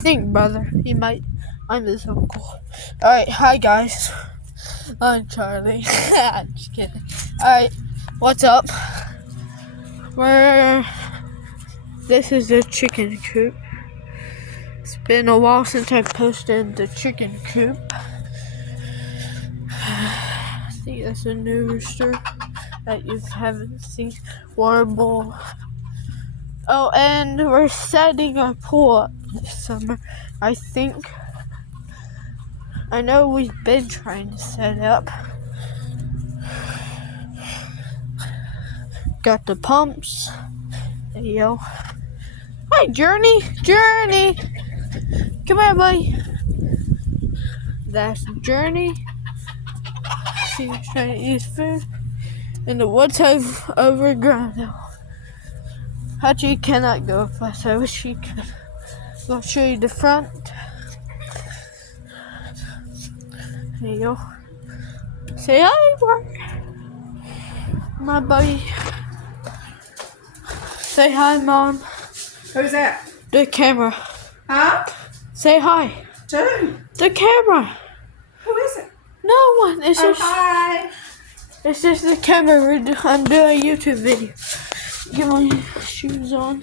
think, brother. I'm his uncle. Alright, hi guys. I'm Charlie. I'm just kidding. Alright, what's up? This is the chicken coop. It's been a while since I posted the chicken coop. I think that's a new rooster that you haven't seen. Warble. Oh, and we're setting our pool up this summer, I think. I know we've been trying to set it up. Got the pumps. There you go. Hi, Journey! Journey! Come here, buddy. That's Journey. She's trying to eat food. And the woods have overgrown now. Hutchie cannot go fast. I wish she could. I'll show you the front. There you go. Say hi, Bart. My buddy. Say hi, Mom. Who's that? The camera. Huh? Say hi. Who? The camera. Who is it? No one. It's just. Hi. It's just the camera. I'm doing a YouTube video. Get my shoes on.